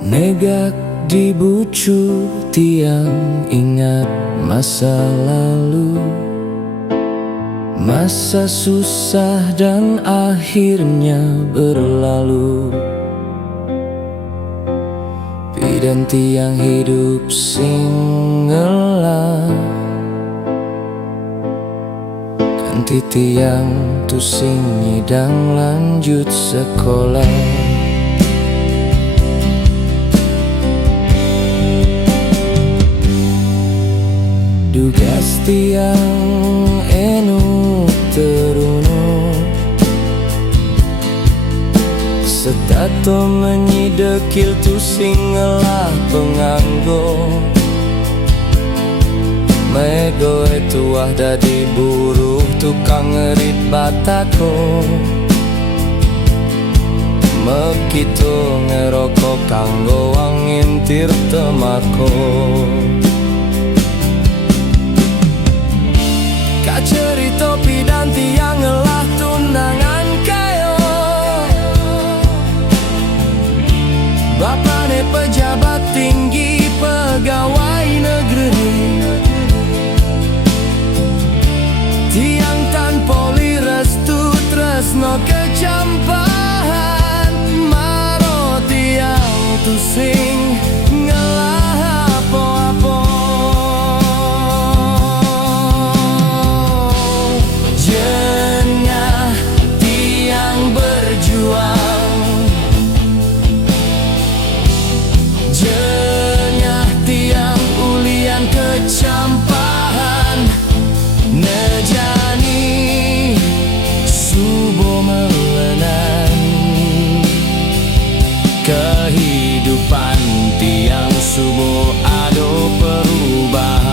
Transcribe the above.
Negak di bucu tiang ingat masa lalu, masa susah dan akhirnya berlalu. Bidan tiang hidup sing ngelah, ganti tiang tu sing nyidang lanjut sekolah. Dugas tiang enu terunu, setato menyidekil tu sing ngelah penganggo. Mego itu wah dadi buruh tukang ngerit batako, mekito ngerokok kanggo angin tir temako. Cerita bidan tiang ngelah tunangan kayo, bapane pejabat tinggi pegawai negeri, tiang tan poli restu tresno kecampahan, maro tiang tu sing ngelah apa-apa. Kecampahan nejani subuh melenan, kehidupan tiang subuh ado perubahan.